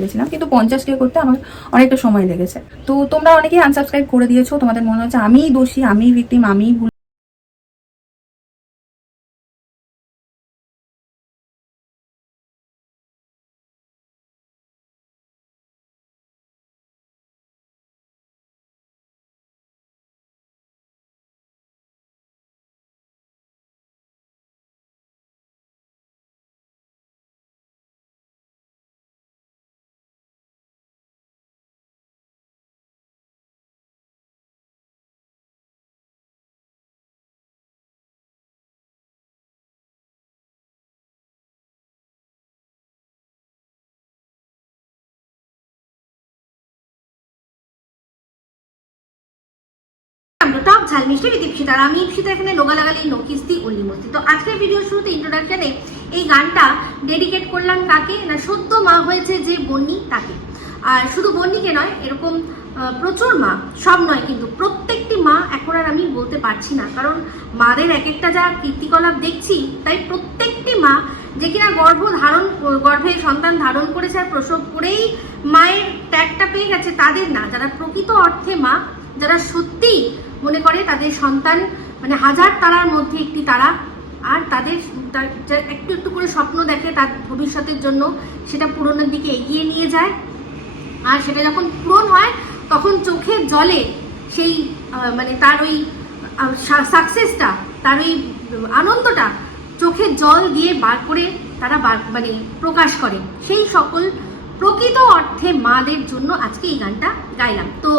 পেরেছিলাম কিন্তু পঞ্চাশ কে করতে আমার অনেকটা সময় লেগেছে। তো তোমরা অনেকেই আনসাবস্ক্রাইব করে দিয়েছ, তোমাদের মনে হচ্ছে আমিই দোষী আমি ভিকটিম আমি টক ঝাল মিষ্টি ইপসিতা আর আমি ইপসিতা এখানে লোগালাগালি নকিস্তি অলি মস্তি। তো আজকের ভিডিও শুরুতে ইন্ট্রোডাকশনে এই গানটা ডেডিকেট করলাম কাকে? না, সদ্য মা হয়েছে যে বন্নি, তাকে। আর শুধু বন্নিকে নয়, এরকম প্রচুর মা। সব নয়, কিন্তু প্রত্যেকটি মা এখন আর আমি বলতে পারছি না। কারণ মাদের এক একটা যা কীর্তিকলাপ দেখছি, তাই প্রত্যেকটি মা যে কিনা গর্ভ ধারণ, গর্ভে সন্তান ধারণ করেছে আর প্রসব করেই মায়ের ট্যাগটা পেয়ে গেছে, তাদের না। যারা প্রকৃত অর্থে মা যারা সত্যি মনে করে তাদের সন্তান মানে হাজার তারার মধ্যে একটি তারা, আর তাদের একটু একটু করে স্বপ্ন দেখে তার ভবিষ্যতের জন্য সেটা পূরণের দিকে এগিয়ে নিয়ে যায়। আর সেটা যখন পূরণ হয়, তখন চোখে জলে সেই মানে তার ওই সাকসেসটা তার ওই আনন্দটা চোখে জল দিয়ে বার করে তারা বার মানে প্রকাশ করে। সেই সকল প্রকৃত অর্থে মাদের জন্য আজকে এই গানটা গাইলাম। তো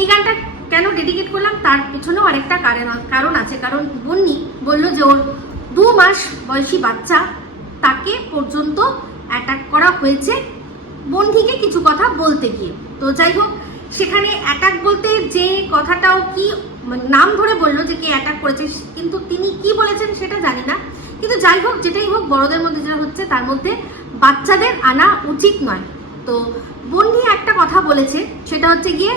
এই গানটা কেন ডেডিকেট করলাম? তার পেছনেও আরেকটা কারণ কারণ আছে। কারণ বন্নি বলল যে ওর দু মাস বয়সী বাচ্চা, তাকে পর্যন্ত অ্যাটাক করা হয়েছে বন্ধিকে কিছু কথা বলতে গিয়ে। তো যাই হোক, সেখানে অ্যাটাক বলতে যে কথাটাও কি নাম ধরে বলল যে কে অ্যাটাক করেছে, কিন্তু তিনি কি বলেছেন সেটা জানি না। কিন্তু যাই হোক, যেটাই হোক, বড়দের মধ্যে যেটা হচ্ছে, তার মধ্যে বাচ্চাদের আনা উচিত নয়। তো বন্ধি একটা কথা বলেছে, সেটা হচ্ছে গিয়ে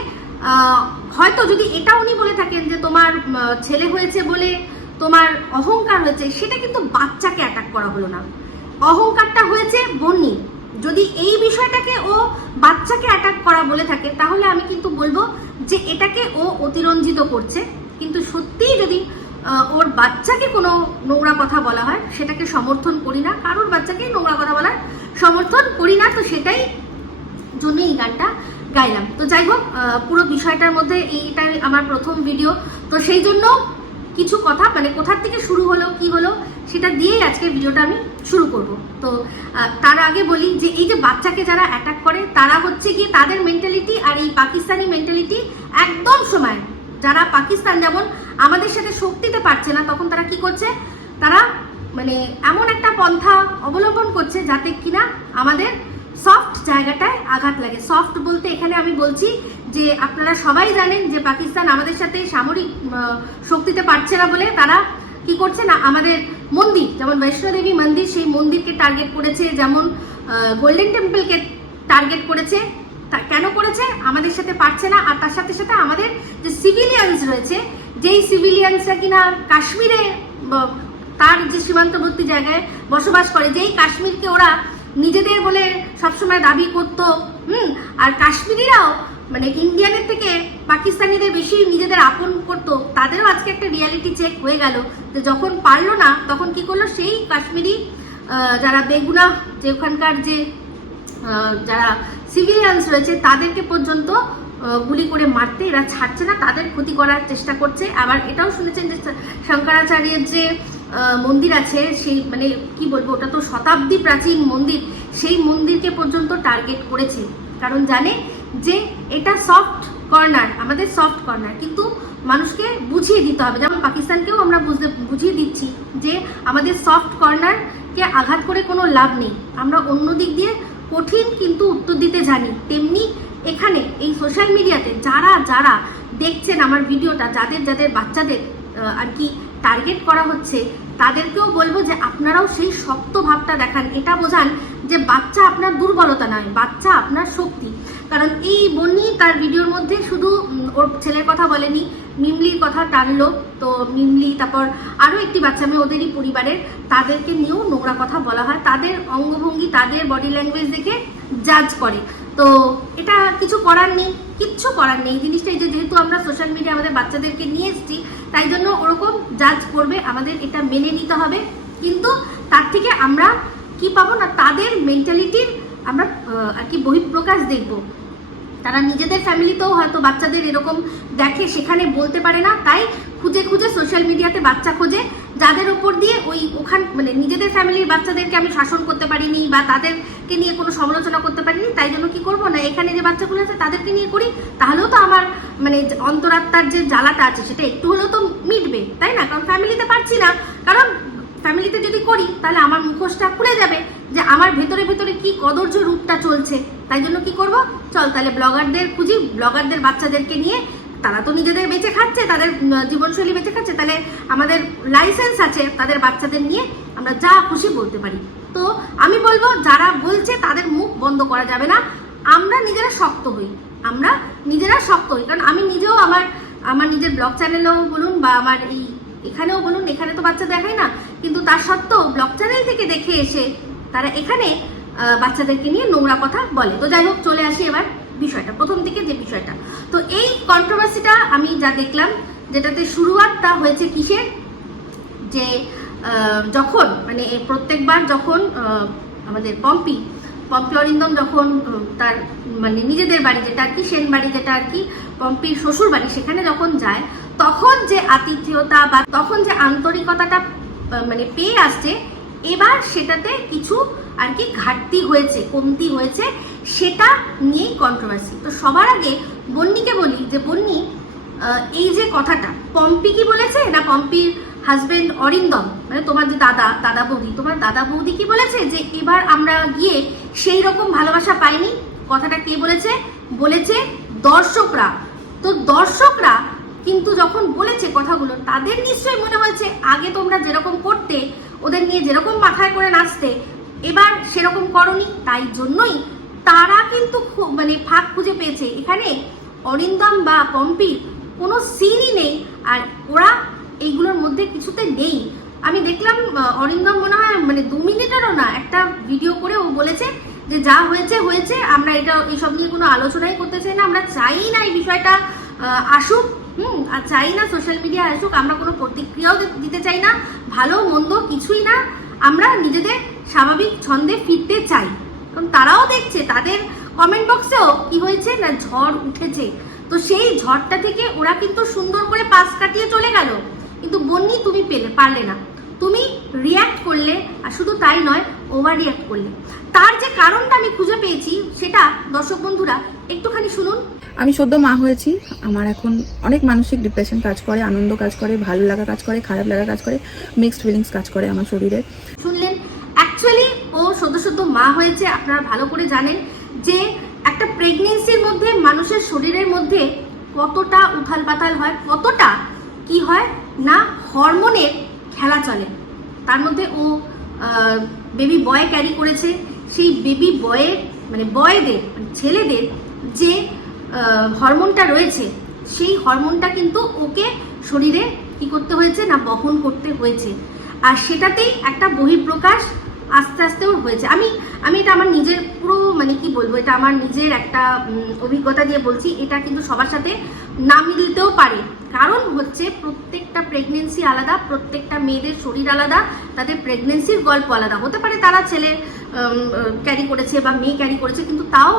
হয়তো যদি এটা উনি বলে থাকেন যে তোমার ছেলে হয়েছে বলে তোমার অহংকার হয়েছে, সেটা কিন্তু বাচ্চাকে অ্যাটাক করা হলো না। অহংকারটা হয়েছে বন্যি যদি এই বিষয়টাকে ও বাচ্চাকে অ্যাটাক করা বলে থাকে, তাহলে আমি কিন্তু বলব যে এটাকে ও অতিরঞ্জিত করছে। কিন্তু সত্যিই যদি ওর বাচ্চাকে কোনো নোংরা কথা বলা হয়, সেটাকে সমর্থন করি না, কারোর বাচ্চাকে নোংরা কথা বলার সমর্থন করি না, তো সেটাই জন্য এই গানটা গাইলাম। তো যাই হোক পুরো বিষয়টার মধ্যে এইটাই আমার প্রথম ভিডিও তো সেই জন্য কিছু কথা মানে কোথার থেকে শুরু হলো, কি হলো, সেটা দিয়েই আজকের ভিডিওটা আমি শুরু করব। তো তার আগে বলি যে এই যে বাচ্চাকে যারা অ্যাটাক করে, তারা হচ্ছে গিয়ে তাদের মেন্টালিটি আর এই পাকিস্তানি মেন্টালিটি একদম সমান। যারা পাকিস্তান যেমন আমাদের সাথে শক্তিতে পারছে না, তখন তারা কি করছে? তারা মানে এমন একটা পন্থা অবলম্বন করছে যাতে কিনা আমাদের সফট জায়গাটায় আঘাত লাগে। সফট বলতে এখানে আমি বলছি যে, আপনারা সবাই জানেন যে, পাকিস্তান আমাদের সাথে সামরিক শক্তিতে পারছে না বলে তারা কি করছে না, আমাদের মন্দির, যেমন বৈষ্ণোদেবী মন্দির, সেই মন্দিরকে টার্গেট করেছে, যেমন গোল্ডেন টেম্পলকে টার্গেট করেছে কেন করেছে, আমাদের সাথে পারছে না, আর তার সাথে সাথে আমাদের যে সিভিলিয়ানস রয়েছে, যেই সিভিলিয়ানসরা কিনা কাশ্মীরে তার যে সীমান্তবর্তী জায়গায় বসবাস করে, যেই কাশ্মীরকে ওরা নিজেদের বলে সবসময় দাবি করতো, হুম? আর কাশ্মীরিরাও মানে ইন্ডিয়ানের থেকে পাকিস্তানিদের বেশি নিজেদের আপন করতো। তাদেরও আজকে একটা রিয়ালিটি চেক হয়ে গেল যে যখন পারল না, তখন কি করল? সেই কাশ্মীরি যারা বেগুনা, যে ওখানকার যে যারা সিভিলিয়ানস রয়েছে, তাদেরকে পর্যন্ত গুলি করে মারতে এরা ছাড়ছে না। তাদের ক্ষতি করার চেষ্টা করছে। আবার এটাও শুনেছেন যে শঙ্করাচার্যের যে মন্দির আছে, সেই মানে কি বলব, ওটা তো শতাব্দী প্রাচীন মন্দির, সেই মন্দিরকে পর্যন্ত টার্গেট করেছে। কারণ জানে যে এটা সফট কর্নার আমাদের সফট কর্নার কিন্তু মানুষকে বুঝিয়ে দিতে হবে। যেমন পাকিস্তানকেও আমরা বুঝতে, বুঝিয়ে দিচ্ছি যে আমাদের সফট কর্নারকে আঘাত করে কোনো লাভ নেই। আমরা অন্য দিক দিয়ে কঠিন কিন্তু উত্তর দিতে জানি। তেমনি এখানে এই সোশ্যাল মিডিয়াতে যারা যারা দেখছেন আমার ভিডিওটা যাদের যাদের বাচ্চাদের আর কি টার্গেট করা হচ্ছে, তাদেরকেও বলব যে আপনারাও সেই শক্ত ভাবটা দেখান। এটা বোঝান যে বাচ্চা আপনার দুর্বলতা নয়, বাচ্চা আপনার শক্তি। কারণ এই বন্যি তার ভিডিওর মধ্যে শুধু ওর ছেলের কথা বলেনি, মিমলির কথা টানলো। তো মিমলি, তারপর আরও একটি বাচ্চা মেয়ে ওদেরই পরিবারের, তাদেরকে নিয়েও নোংরা কথা বলা হয়। তাদের অঙ্গভঙ্গি, তাদের বডি ল্যাঙ্গুয়েজ দেখে জাজ করে। তো এটা কিছু করার নেই। কিচ্ছু করার নেই। জিনিসটা এই যে যেহেতু আমরা সোশ্যাল মিডিয়া আমাদের বাচ্চাদেরকে নিয়ে এসেছি, তাই জন্য ওরকম জাজ করবে, আমাদের এটা মেনে নিতে হবে। কিন্তু তার থেকে আমরা কি পাবো না, তাদের মেন্টালিটির আমরা আর কি বহিঃপ্রকাশ দেখব। তারা নিজেদের ফ্যামিলিতেও হয়তো বাচ্চাদের এরকম দেখে, সেখানে বলতে পারে না। তাই খুঁজে খুঁজে সোশ্যাল মিডিয়াতে বাচ্চা খোঁজে। যাদের ওপর দিয়ে ওই ওখান মানে নিজেদের ফ্যামিলির বাচ্চাদেরকে আমি শাসন করতে পারিনি বা তাদেরকে নিয়ে কোনো সমালোচনা করতে পারিনি, তাই জন্য কি করব? না, এখানে যে বাচ্চাগুলো আছে তাদেরকে নিয়ে করি, তাহলেও তো আমার মানে অন্তরাত্মার যে জ্বালাটা আছে সেটা একটু হলেও তো মিটবে, তাই না? কারণ ফ্যামিলিতে পারছি না। কারণ ফ্যামিলিতে যদি করি, তাহলে আমার মুখোশটা খুলে যাবে যে আমার ভেতরে ভেতরে কি কদর্য রূপটা চলছে। তাই জন্য কি করব? চল তাহলে ব্লগারদের খুঁজি ব্লগারদের বাচ্চাদেরকে নিয়ে তারা তো নিজেদের বেঁচে খাচ্ছে, তাদের জীবনশৈলী বেঁচে খাচ্ছে, তাহলে আমাদের লাইসেন্স আছে তাদের বাচ্চাদের নিয়ে আমরা যা খুশি বলতে পারি। তো আমি বলব, যারা বলছে তাদের মুখ বন্ধ করা যাবে না, আমরা নিজেরা শক্ত হই, আমরা নিজেরা শক্ত হই। কারণ আমি নিজেও আমার আমার নিজের ব্লগ চ্যানেলেও বলুন বা আমার এই এখানেও বলুন, এখানে তো বাচ্চা দেখায় না, কিন্তু তার সত্ত্বেও ব্লগ চ্যানেল থেকে দেখে এসে তারা এখানে বাচ্চাদেরকে নিয়ে নোংরা কথা বলে। তো যাই হোক, চলে আসি এবার। বিষয়টা, প্রথম দিকে যে বিষয়টা। তো এই কন্ট্রোভার্সিটা আমি যা দেখলাম, যেটাতে শুরুয়াতটা হয়েছে কিসের? যে যখন মানে প্রত্যেকবার যখন আমাদের পম্পি পম্পি অরিন্দম যখন তার মানে নিজেদের বাড়ি যেটা আর কি, সেন বাড়ি যেটা আর কি, পম্পির শ্বশুর বাড়ি সেখানে যখন যায়, তখন যে আতিথ্যতা বা তখন যে আন্তরিকতাটা মানে পেয়ে আসছে, এবার সেটাতে কিছু আর কি ঘাটতি হয়েছে, কমতি হয়েছে সেটা নিয়েই কন্ট্রোভার্সি তো সবার আগে বন্নিকে বলি যে, বন্নি এই যে কথাটা, পম্পি কি বলেছে না পম্পির হাজবেন্ড অরিন্দম? মানে তোমার যে দাদা দাদা বৌদি, তোমার দাদা বৌদি কি বলেছে যে, এবার আমরা গিয়ে সেই রকম ভালোবাসা পাইনি? কথাটা কে বলেছে? বলেছে দর্শকরা। তো দর্শকরা কিন্তু যখন বলেছে কথাগুলো, তাদের নিশ্চয়ই মনে হয়েছে, আগে তোমরা যেরকম করতে, ওদের নিয়ে যেরকম মাথায় করে নাচতে, এবার সেরকম করনি, তাই জন্যই তারা কিন্তু খুব মানে ফাঁক খুঁজে পেয়েছে। এখানে অরিন্দম বা পম্পির কোনো সিনই নেই, আর ওরা এইগুলোর মধ্যে কিছুতে নেই। আমি দেখলাম অরিন্দম মনে হয় মানে দু মিনিটেরও না, একটা ভিডিও করে ও বলেছে যে যা হয়েছে হয়েছে, আমরা এটা, এইসব নিয়ে কোনো আলোচনাই করতে চাই না, আমরা চাই না এই বিষয়টা আসুক, হুম, আর চাই না সোশ্যাল মিডিয়া আসুক, আমরা কোনো প্রতিক্রিয়াও দিতে চাই না, ভালো, মন্দ কিছুই না, আমরা নিজেদের স্বাভাবিক ছন্দে ফিরতে চাই। কারণ তারাও দেখছে, তাদের কমেন্ট বক্সেও কি হয়েছে না ঝড় উঠেছে। তো সেই ঝড়টা থেকে ওরা কিন্তু সুন্দর করে পাশ কাটিয়ে চলে গেল। কিন্তু বন্নি, তুমি পেলে, পারলে না। তুমি রিয়াক্ট করলে, আর শুধু তাই নয় ওভার রিয়াক্ট করলে। তার যে কারণটা আমি খুঁজে পেয়েছি, সেটা দর্শক বন্ধুরা, একটুখানি শুনুন। আমি সদ্য মা হয়েছি। আমার এখন অনেক মানসিক ডিপ্রেশন কাজ করে, আনন্দ কাজ করে, ভালো লাগা কাজ করে, খারাপ লাগা কাজ করে মিক্সড ফিলিংস কাজ করে আমার শরীরে। সদ্য মা হয়েছে, আপনারা ভালো করে জানেন যে একটা প্রেগনেন্সির মধ্যে মানুষের শরীরের মধ্যে কতটা উথাল পাতাল হয়, কতটা কি হয় না হরমোনের খেলা চলে। তার মধ্যে ও বেবি বয় ক্যারি করেছে, সেই বেবি বয়ের মানে বয়দের মানে ছেলেদের যে হরমোনটা রয়েছে, সেই হরমোনটা কিন্তু ওকে শরীরে কি করতে হয়েছে না বহন করতে হয়েছে। আর সেটাতেই একটা বহিঃপ্রকাশ আস্তে আস্তে ওর হয়েছে। আমি আমি এটা আমার নিজের পুরো মানে কি বলব, এটা আমার নিজের একটা অভিজ্ঞতা দিয়ে বলছি, এটা কিন্তু সবার সাথে না মিলতেও পারে। কারণ হচ্ছে প্রত্যেকটা প্রেগনেন্সি আলাদা, প্রত্যেকটা মেয়েদের শরীর আলাদা, তাদের প্রেগনেন্সির গল্প আলাদা। হতে পারে তারা ছেলে ক্যারি করেছে বা মেয়ে ক্যারি করেছে, কিন্তু তাও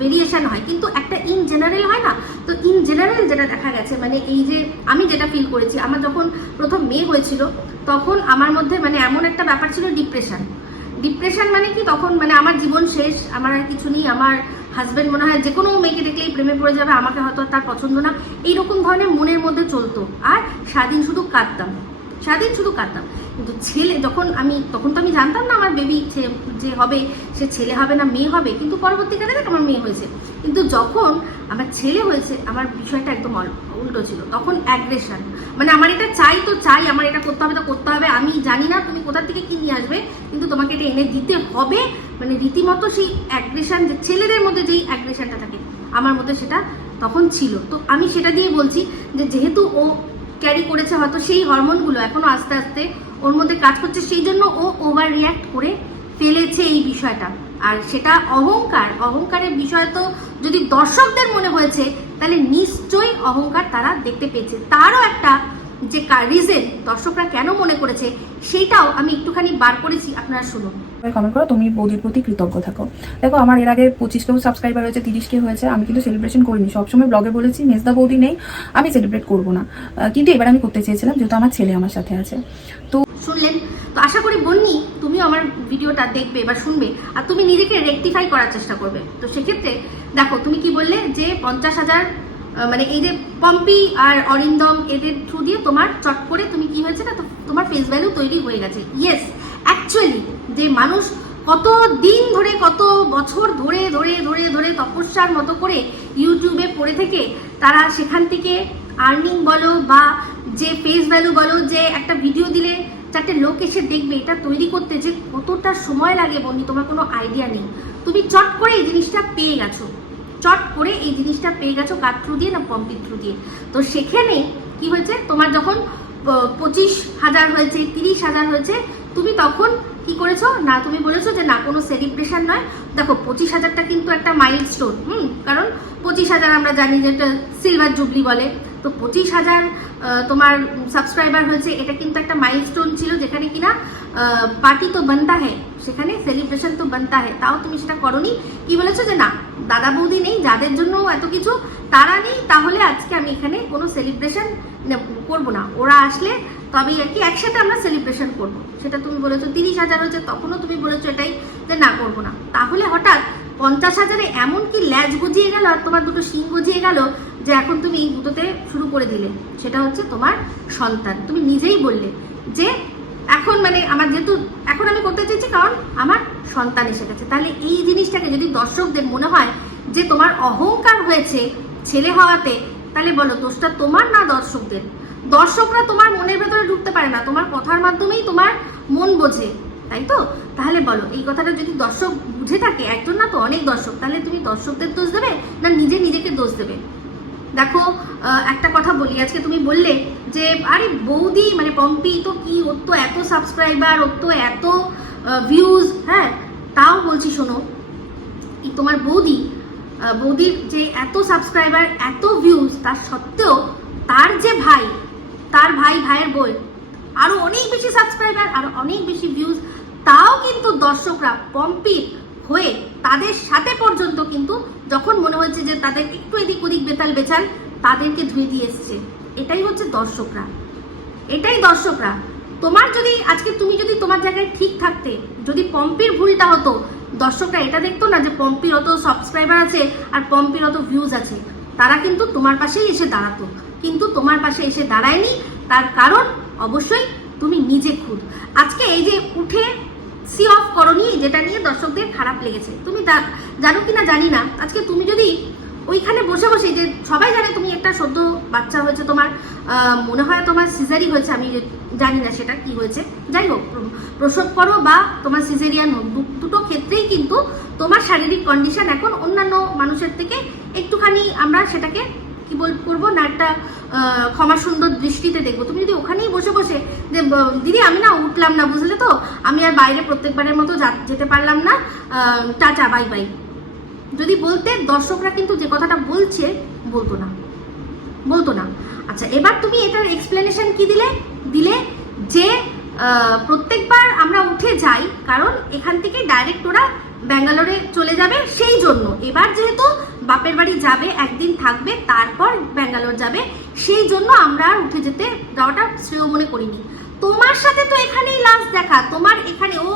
ভেরিয়েশন হয়। কিন্তু একটা ইন জেনারেল হয় না? তো ইন জেনারেল যেটা দেখা গেছে মানে এই যে আমি যেটা ফিল করেছি, আমার যখন প্রথম মেয়ে হয়েছিল তখন আমার মধ্যে মানে এমন একটা ব্যাপার ছিল ডিপ্রেশন ডিপ্রেশন মানে কি? তখন মানে আমার জীবন শেষ, আমার আর কিছু নেই, আমার হাজব্যান্ড মনে হয় যে কোনো মেয়েকে দেখলেই প্রেমে পড়ে যাবে, আমাকে হয়তো তার পছন্দ না। এইরকম ধরনের মনের মধ্যে চলতো। আর সারাদিন শুধু কাঁদতাম, সারাদিন শুধু কাঁদতাম। কিন্তু ছেলে যখন আমি, তখন তো আমি জানতাম না আমার বেবি যে হবে, সে ছেলে হবে না, মেয়ে হবে। কিন্তু পরবর্তীকালে আমার মেয়ে হয়েছে। কিন্তু যখন আমার ছেলে হয়েছে, আমার বিষয়টা একদম উল্টো ছিল। তখন অ্যাগ্রেশন মানে আমার এটা চাই তো চাই, আমার এটা করতে হবে তো করতে হবে। আমি জানি না তুমি কোথা থেকে কি নিয়ে আসবে, কিন্তু তোমাকে এটা এনে দিতে হবে। মানে রীতিমতো সেই অ্যাগ্রেশন যে ছেলেদের মধ্যে যেই অ্যাগ্রেশনটা থাকে, আমার মধ্যে সেটা তখন ছিল। তো আমি সেটা দিয়ে বলছি যে যেহেতু ও ক্যারি করেছে হয়তো সেই হরমোনগুলো এখনও আস্তে আস্তে ওর মধ্যে কাজ করছে, সেই জন্য ও ওভার রিয়াক্ট করে ফেলেছে এই বিষয়টা। আর সেটা অহংকার। অহংকারের বিষয় তো যদি দর্শকদের মনে হয়েছে তাহলে নিশ্চয়ই অহংকার তারা দেখতে পেয়েছে। তারও একটা যে রিজেন দর্শকরা কেন মনে করেছে সেইটাও আমি একটুখানি বার করেছি আপনারা শুনুন। কমেন্ট করো তুমি বৌদির প্রতি কৃতজ্ঞ থাকো। দেখো আমার এর আগে পঁচিশ কেউ সাবস্ক্রাইবার হয়েছে তিরিশ কে হয়েছে আমি কিন্তু সেলিব্রেশন করিনি। সবসময় ব্লগে বলেছি মেজদা বৌদি নেই আমি সেলিব্রেট করব না। কিন্তু এবার আমি করতে চেয়েছিলাম যেহেতু আমার ছেলে আমার সাথে আছে। তো শুনলেন তো আশা করি বন্নি, তুমিও আমার ভিডিওটা দেখবে বা শুনবে, আর তুমি নিজেকে রেকটিফাই করার চেষ্টা করবে। তো সেক্ষেত্রে দেখো, তুমি কি বললে যে পঞ্চাশ হাজার মানে এই যে পম্পি আর অরিন্দম এদের থ্রু দিয়ে তোমার চট করে তুমি কি হয়েছে না তোমার ফেস ভ্যালু তৈরি হয়ে গেছে। ইয়েস অ্যাকচুয়ালি যে মানুষ কত দিন ধরে, কত বছর ধরে ধরে ধরে ধরে তপস্যার মতো করে ইউটিউবে পড়ে থেকে তারা সেখান থেকে আর্নিং বলো বা যে ফেস ভ্যালু বলো যে একটা ভিডিও দিলে চারটে লোক এসে দেখবে এটা তৈরি করতে যে কতটা সময় লাগে বন্ধু, তোমার কোনো আইডিয়া নেই। তুমি চট করে এই জিনিসটা পেয়ে গেছো। চট করে এই জিনিসটা পেয়ে গেছো কার থ্রু দিয়ে না পম্পির থ্রু দিয়ে। তো সেখানে কি হয়েছে? তোমার যখন পঁচিশ হাজার হয়েছে, তিরিশ হাজার হয়েছে, তুমি তখন কি করেছ? না, তুমি বলেছ যে না, কোনো সেলিব্রেশন নয়। দেখো, পঁচিশ হাজারটা কিন্তু একটা মাইল স্টোন হুম? কারণ পঁচিশ হাজার আমরা জানি যে এটা সিলভার জুবলি বলে। তো পঁচিশ হাজার তোমার সাবস্ক্রাইবার হয়েছে। এটা কিন্তু একটা মাইল স্টোন ছিল যেখানে কিনা পার্টি তো বানতা হে সেখানে সেলিব্রেশন তো বানতা হে তাও তুমি সেটা করনি। কি বলেছ যে না, দাদা বৌদি নেই, যাদের জন্য এত কিছু, তারা নেই, তাহলে আজকে আমি এখানে কোনো সেলিব্রেশন করব না। ওরা আসলে তবে আর কি একসাথে আমরা সেলিব্রেশন করব। সেটা তুমি বলেছ, তিরিশ হাজার হয়েছে, তখনও তুমি বলেছ এটাই যে না করব না। তাহলে হঠাৎ পঞ্চাশ হাজারে এমন কি ল্যাজ গজিয়ে গেল আর তোমার দুটো শিং গজিয়ে গেল যে এখন তুমি এই দুটোতে শুরু করে দিলে, সেটা হচ্ছে তোমার সন্তান। তুমি নিজেই বললে যে এখন মানে আমার যেহেতু, এখন আমি করতে চাইছি কারণ আমার সন্তান এসে গেছে। তাহলে এই জিনিসটাকে যদি দর্শকদের মনে হয় যে তোমার অহংকার হয়েছে ছেলে হওয়াতে, তাহলে বলো দোষটা তোমার না দর্শকদের? দর্শকরা তোমার মনের ভেতরে ঢুকতে পারে না, তোমার কথার মাধ্যমেই তোমার মন বোঝে, তাই তো? তাহলে বলো, এই কথাটা যদি দর্শক বুঝে থাকে, একজন না তো অনেক দর্শক, তাহলে তুমি দর্শকদের দোষ দেবে না নিজে নিজেকে দোষ দেবে? দেখো একটা কথা বলি, আজকে তুমি বললে যে, আরে বৌদি মানে পম্পি, তো কি, ওর তো এত সাবস্ক্রাইবার ওর তো এত ভিউজ হ্যাঁ? তাও বলছি শোনো তোমার বৌদি বৌদির যে এত সাবস্ক্রাইবার এত ভিউজ তার সত্ত্বেও তার যে ভাই, তার ভাই, ভাইয়ের বই আরও অনেক বেশি সাবস্ক্রাইবার আরও অনেক বেশি ভিউজ তাও কিন্তু দর্শকরা, পম্পির হয়ে তাদের সাথে পর্যন্ত কিন্তু যখন মনে হয়েছে যে তাদের একটু এদিক ওদিক বেতাল বেচাল, তাদেরকে ধুয়ে দিয়ে এসছে। এটাই হচ্ছে দর্শকরা। এটাই দর্শকরা। তোমার যদি আজকে তুমি যদি তোমার জায়গায় ঠিক থাকতে, যদি পম্পির ভুলটা হতো, দর্শকরা এটা দেখতো না যে পম্পির অত সাবস্ক্রাইবার আছে আর পম্পির অত ভিউজ আছে। তারা কিন্তু তোমার পাশেই এসে দাঁড়াতো। কিন্তু তোমার পাশে এসে দাঁড়ায়নি। তার কারণ অবশ্যই তুমি নিজে খুদ। আজকে এই যে উঠে যেটা নিয়ে দর্শকদের খারাপ লেগেছে। তুমি জানো কি না জানি না। আজকে তুমি যদি ওইখানে বসে বসে যে সবাই জানে তুমি একটা সদ্য বাচ্চা হয়েছে, তোমার মনে হয় তোমার সিজারি হয়েছে, আমি জানি না সেটা কি হয়েছে। যাই হোক প্রসব করো বা তোমার সিজারিয়ান হোক দুটো ক্ষেত্রেই কিন্তু তোমার শারীরিক কন্ডিশন এখন অন্যান্য মানুষের থেকে একটুখানি আমরা সেটাকে কি বল, করব না একটা ক্ষমা সুন্দর দৃষ্টিতে দেখব। তুমি যদি ওখানেই বসে বসে যে দিদি আমি না উঠলাম না, বুঝলে তো? আমি আর বাইরে প্রত্যেকবারের মতো যেতে পারলাম না। Tata, bye bye. যদি বলতে দর্শকরা কিন্তু যে কথাটা বলছে, বলতো না। বলতো না। আচ্ছা এবার তুমি এটার এক্সপ্লেনেশন কি দিলে? দিলে যে প্রত্যেকবার আমরা উঠে যাই, কারণ এখান থেকে ডাইরেক্ট ওরা ব্যাঙ্গালোরে চলে যাবে সেই জন্য। এবার যেহেতু বাপের বাড়ি যাবে, একদিন থাকবে, তারপর ব্যাঙ্গালোর যাবে। সেই জন্য আমরা আর উঠে যেতে, যাওয়াটা শ্রেয় মনে করিনি। তোমার সাথে তো এখানেই লাস্ট দেখা। তোমার এখানে ও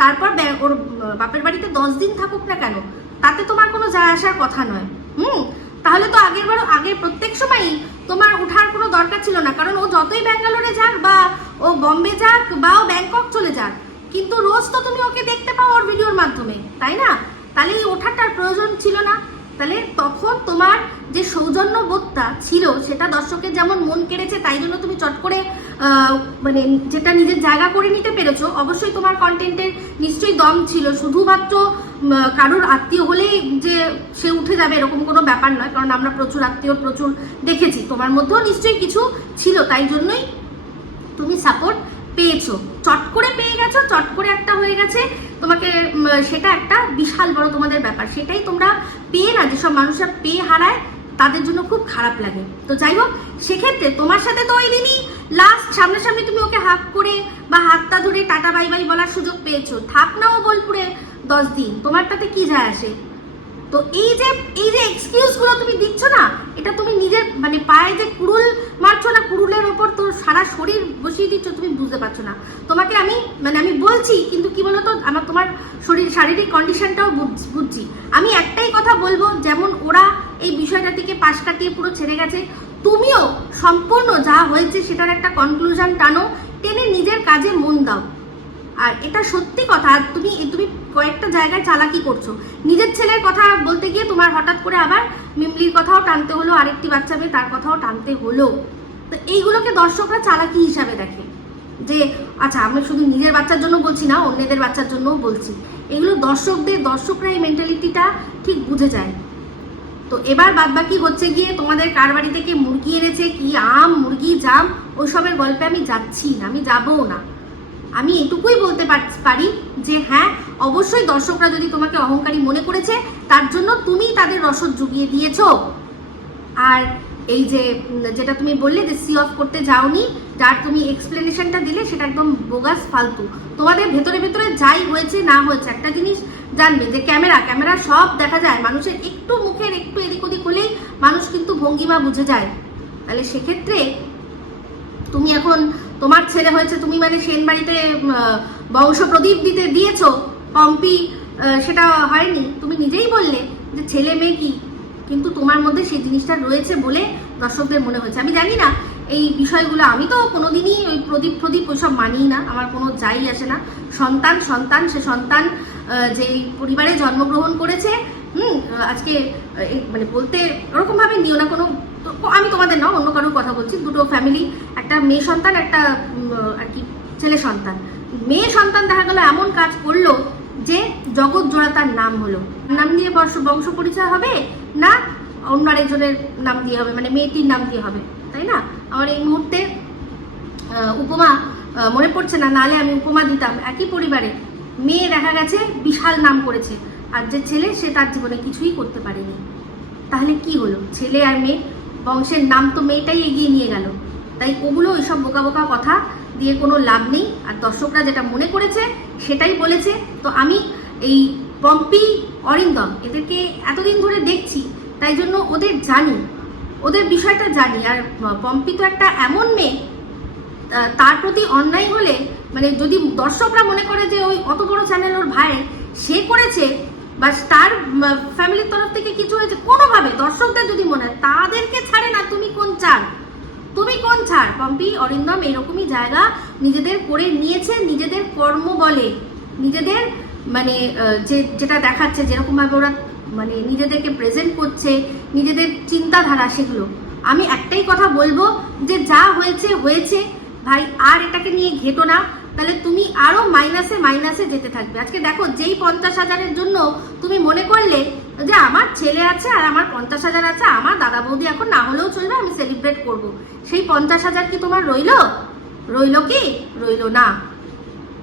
তারপর ওর বাপের বাড়িতে দশ দিন থাকুক না কেন, তাতে তোমার কোনো যায় আসার কথা নয়। হুম? তাহলে তো আগের বারও, আগের প্রত্যেক সময়ই তোমার ওঠার কোনো দরকার ছিল না। কারণ ও যতই ব্যাঙ্গালোরে যাক বা ও বম্বে যাক বা ও ব্যাংকক চলে যাক, কিন্তু রোজ তো তুমি ওকে দেখতে পাও ওর ভিডিওর মাধ্যমে, তাই না? তাহলে এই ওঠাটার প্রয়োজন ছিল না। তাহলে তখন তোমার যে সৌজন্য বোধটা ছিল, সেটা দর্শকের যেমন মন কেড়েছে, তাই জন্য তুমি চট করে মানে যেটা নিজের জায়গা করে নিতে পেরেছ, অবশ্যই তোমার কন্টেন্টের নিশ্চয়ই দম ছিল। শুধুমাত্র কারোর আত্মীয় হলেই যে সে উঠে যাবে এরকম কোনো ব্যাপার নয়, কারণ আমরা প্রচুর আত্মীয়, প্রচুর দেখেছি। তোমার মধ্যেও নিশ্চয়ই কিছু ছিল, তাই জন্যই তুমি সাপোর্ট পেয়েছ। চট করে পেয়ে গেছো, চট করে একটা হয়ে গেছে। তোমাকে সেটা একটা বিশাল বড় তোমাদের ব্যাপার। সেটাই তোমরা পেয়ে না, যেসব মানুষরা পেয়ে হারায়, তাদের জন্য খুব খারাপ লাগে। তো যাই হোক, সেক্ষেত্রে তোমার সাথে তো ওই দিনই লাস্ট সামনাসামনি তুমি ওকে হাত করে বা হাতটা ধরে টাটা বাই বাই বলার সুযোগ পেয়েছ। থাক না ও বোলপুরে দশ দিন। তোমার তাতে কি যায় আসে? তো এই যে এই যে এক্সকিউজগুলো তুমি দিচ্ছ না, এটা তুমি নিজের মানে পায়ে যে কুড়ুল মারছো না, কুড়ুলের ওপর তোর সারা শরীর বসিয়ে দিচ্ছ, তুমি বুঝতে পারছ না। তোমাকে আমি মানে আমি বলছি, কিন্তু কি বলতো, আমার তোমার শরীর, শারীরিক কন্ডিশনটাও বুঝ- বুঝছি। আমি একটাই কথা বলব, যেমন ওরা এই বিষয়টা থেকে পাশ কাটিয়ে পুরো ছেড়ে গেছে, তুমিও সম্পূর্ণ যা হয়েছে সেটার একটা কনক্লুশন টানো, টেনে নিজের কাজে মন দাও। আর এটা সত্যি কথা, তুমি তুমি কয়েকটা জায়গায় চালাকি করছ। নিজের ছেলের কথা বলতে গিয়ে তোমার হঠাৎ করে আবার মিমলির কথাও টানতে হলো, আরেকটি বাচ্চা মেয়ে তার কথাও টানতে হলো। তো এইগুলোকে দর্শকরা চালাকি হিসাবে দেখে। যে আচ্ছা আমি শুধু নিজের বাচ্চার জন্য বলছি না, অন্যদের বাচ্চার জন্যও বলছি। এগুলো দর্শকদের দর্শকরা এই মেন্টালিটিটা ঠিক বুঝে যায়। তো এবার বাদবাকি হচ্ছে গিয়ে তোমাদের কার বাড়ি থেকে মুরগি এনেছে, কি আম, মুরগি, জাম ওইসবের গল্পে আমি যাচ্ছি না, আমি যাবও না। আমি এটুকুই বলতে পার- যে হ্যাঁ অবশ্যই দর্শকরা যদি তোমাকে অহংকারী মনে করেছে, তার জন্য তুমি তাদের রসদ জুগিয়ে দিয়েছ। আর এই যে যেটা তুমি বললে যে সি অফ করতে যাওনি, যার তুমি এক্সপ্লেনেশনটা দিলে, সেটা একদম বোগাস ফালতু। তোমাদের ভেতরে ভেতরে যাই হয়েছে, না হয়েছে, একটা জিনিস জানবে যে ক্যামেরা ক্যামেরা সব দেখা যায়। মানুষের একটু মুখের একটু এদিক ওদিক হলেই মানুষ কিন্তু ভঙ্গিমা বুঝে যায়। তাহলে সেক্ষেত্রে তুমি এখন তোমার ছেলে হয়েছে, তুমি মানে সেন বাড়িতে বংশ প্রদীপ দিতে দিয়েছ, পম্পি সেটা হয়নি। তুমি নিজেই বললে যে ছেলে মেয়ে কি? কিন্তু তোমার মধ্যে সেই জিনিসটা রয়েছে বলে দর্শকদের মনে হয়েছে। আমি জানি না, এই বিষয়গুলো আমি তো কোনোদিনই ওই প্রদীপ প্রদীপ ওইসব মানিই না, আমার কোনো যাই আসে না। সন্তান সন্তান, সে সন্তান যে পরিবারে জন্মগ্রহণ করেছে, হুম আজকে মানে বলতে ওরকমভাবে নিও না, কোনো আমি তোমাদের না অন্য কারোর কথা বলছি, দুটো ফ্যামিলি একটা মেয়ে সন্তান, একটা আর কি, ছেলে সন্তান। মেয়ে সন্তান দেখা গেল, এমন কাজ করল যে জগৎ জোড়া তার নাম হলো। নাম দিয়ে বর্ষ, বংশ পরিচয় হবে না অন্য আরেকজনের নাম দিয়ে হবে মানে মেয়েটির নাম দিয়ে হবে, তাই না? আমার এই মুহূর্তে উপমা মনে পড়ছে না, নালে আমি উপমা দিতাম। একই পরিবারে মেয়ে দেখা গেছে, বিশাল নাম করেছে। আর যে ছেলে, সে তার জীবনে কিছুই করতে পারেনি। তাহলে কি হলো? ছেলে আর মেয়ে বংশের নাম তো মেয়েটাই এগিয়ে নিয়ে গেল। তাই ওগুলো ওইসব বোকা বোকা কথা দিয়ে কোনো লাভ নেই। আর দর্শকরা যেটা মনে করেছে, সেটাই বলেছে। তো আমি এই পম্পি, অরিন্দম, এদেরকে এতদিন ধরে দেখছি, তাই জন্য ওদের জানি। ওদের বিষয়টা জানি। আর পম্পি তো একটা এমন মেয়ে তার প্রতি অন্যায় হলে মানে যদি দর্শকরা মনে করে যে ওই অত বড় চ্যানেল ওর ভাই, সে করেছে বা তার ফ্যামিলির তরফ থেকে কিছু হয়েছে। কোনোভাবে দর্শকদের যদি মনে হয়, তাদেরকে ছাড়ে না, তুমি কোন ছাড় তুমি কোন ছাড় পম্পি, অরিন্দম, এরকমই জায়গা নিজেদের করে নিয়েছে, নিজেদের কর্ম বলে। নিজেদের মানে যে, যেটা দেখাচ্ছে, যেরকমভাবে ওরা মানে নিজেদেরকে প্রেজেন্ট করছে, নিজেদের চিন্তাধারা সেগুলো। আমি একটাই কথা বলব যে, যা হয়েছে হয়েছে। ভাই, আর এটাকে নিয়ে ঘেটো না। তাহলে তুমি আরও মাইনাসে মাইনাসে যেতে থাকবে। আজকে দেখো যেই পঞ্চাশ হাজারের জন্য তুমি মনে করলে যে আমার ছেলে আছে আর আমার পঞ্চাশ হাজার আছে, আমার দাদা বৌদি এখন না হলেও চলবে, আমি সেলিব্রেট করব। সেই পঞ্চাশ হাজার কি তোমার রইল? রইল কি? রইল না।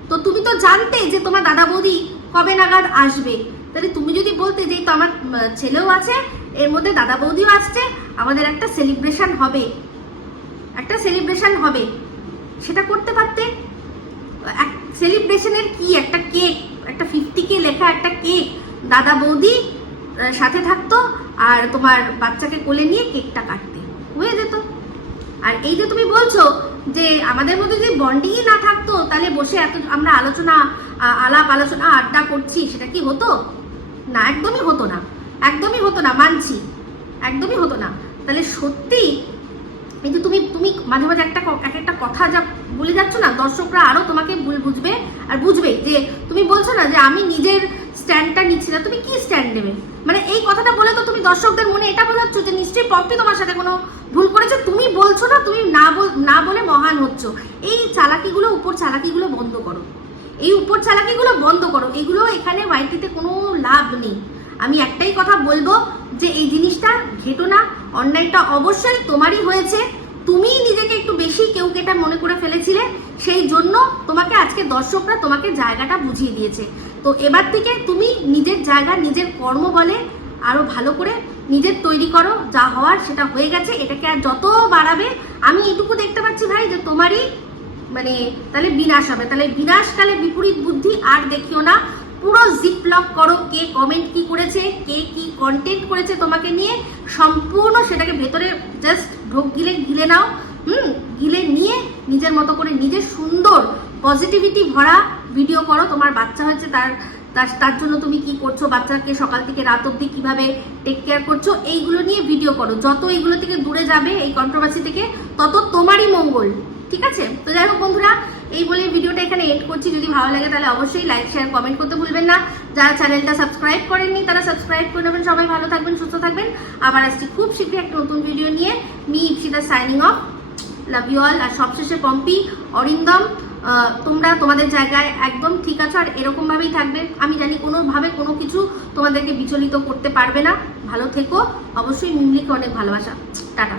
তো তুমি তো জানতে যে তোমার দাদা বৌদি কবে নাগাদ আসবে। তাহলে তুমি যদি বলতে যে তো আমার ছেলেও আছে, এর মধ্যে দাদা বৌদিও আসছে, আমাদের একটা সেলিব্রেশন হবে। একটা সেলিব্রেশন হবে। সেটা করতে পারতে? সেলিব্রেশনের কি? একটা কেক একটা ফিফটি কে লেখা একটা কেক দাদা বৌদি সাথে থাকতো আর তোমার বাচ্চাকে কোলে নিয়ে কেকটা কাটতে। হয়ে যেত। আর এই যে তুমি বলছো যে আমাদের মধ্যে যদি বন্ডিংই না থাকতো, তাহলে বসে এত আমরা আলোচনা আলাপ আলোচনা, আড্ডা করছি, সেটা কি হতো? না, একদমই হতো না। একদমই হতো না, মানছি। একদমই হতো না। তাহলে সত্যি কিন্তু তুমি তুমি মাঝে মাঝে একটা এক একটা কথা যা বলে যাচ্ছ না, দর্শকরা আরও তোমাকে ভুল বুঝবে আর বুঝবে যে তুমি বলছো না যে আমি নিজের স্ট্যান্ডটা নিচ্ছি না, তুমি কি স্ট্যান্ড নেবে? মানে এই কথাটা বলে তো তুমি দর্শকদের মনে এটা বোঝাচ্ছ যে নিশ্চয়ই পম্পি তোমার সাথে কোনো ভুল করেছে, তুমি বলছো না, তুমি না বল- না বলে মহান হচ্ছ। এই চালাকিগুলো উপর চালাকিগুলো বন্ধ করো। এই উপর চালাকিগুলো বন্ধ করো। এগুলো এখানে ওয়াইটিতে কোনো লাভ নেই। আমি একটাই কথা বলব যে এই জিনিসটা ঘেটো না, অন্যায়টা অবশ্যই তোমারই হয়েছে। তুমি নিজেকে একটু বেশি কেউ কেটা মনে করে ফেলেছিলে, সেই জন্য তোমাকে আজকে দর্শকরা তোমাকে জায়গাটা বুঝিয়ে দিয়েছে। তো এবার থেকে তুমি নিজের জায়গা, নিজের কর্ম বলে আরও ভালো করে নিজের তৈরি করো, যা হওয়ার সেটা হয়ে গেছে, এটাকে আর যত বাড়াবে, আমি এটুকু দেখতে পাচ্ছি ভাই যে তোমারই মানে তাহলে বিনাশ হবে। তাহলে বিনাশকালে বিপরীত বুদ্ধি আর দেখিও না। পুরো জিপ লক করো, কে কমেন্ট কি করেছে, কে কি কন্টেন্ট করেছে তোমাকে নিয়ে সম্পূর্ণ সেটাকে ভেতরে জাস্ট ঢোক গিলে গিলে নাও, হুম? গিলে নিয়ে নিজের মতো করে নিজের সুন্দর পজিটিভিটি ভরা ভিডিও করো। তোমার বাচ্চা হয়েছে, তার তার জন্য তুমি কি করছ? বাচ্চাকে সকাল থেকে রাত অবধি কীভাবে টেক কেয়ার করছ? এইগুলো নিয়ে ভিডিও করো। যত এইগুলো থেকে দূরে যাবে এই কন্ট্রোভার্সি থেকে, তত তোমারই মঙ্গল। ঠিক আছে? তো যাই হোক বন্ধুরা এই বলে ভিডিওটা এখানে এড করছি। যদি ভালো লাগে তাহলে অবশ্যই লাইক শেয়ার কমেন্ট করতে ভুলবেন না। যারা চ্যানেলটা সাবস্ক্রাইব করেননি, তারা সাবস্ক্রাইব করে নেবেন। সবাই ভালো থাকবেন, সুস্থ থাকবেন। আবার আসছি খুব শীঘ্রই একটা নতুন ভিডিও নিয়ে। Me Ipsita signing off love you all আর সবশেষে পম্পি, অরিন্দম তোমরা তোমাদের জায়গায় একদম ঠিক আছো আর এরকমভাবেই থাকবে। আমি জানি কোনোভাবে কোনো কিছু তোমাদেরকে বিচলিত করতে পারবে না। ভালো থেকো। অবশ্যই মিমলিকে অনেক ভালোবাসা। টাটা।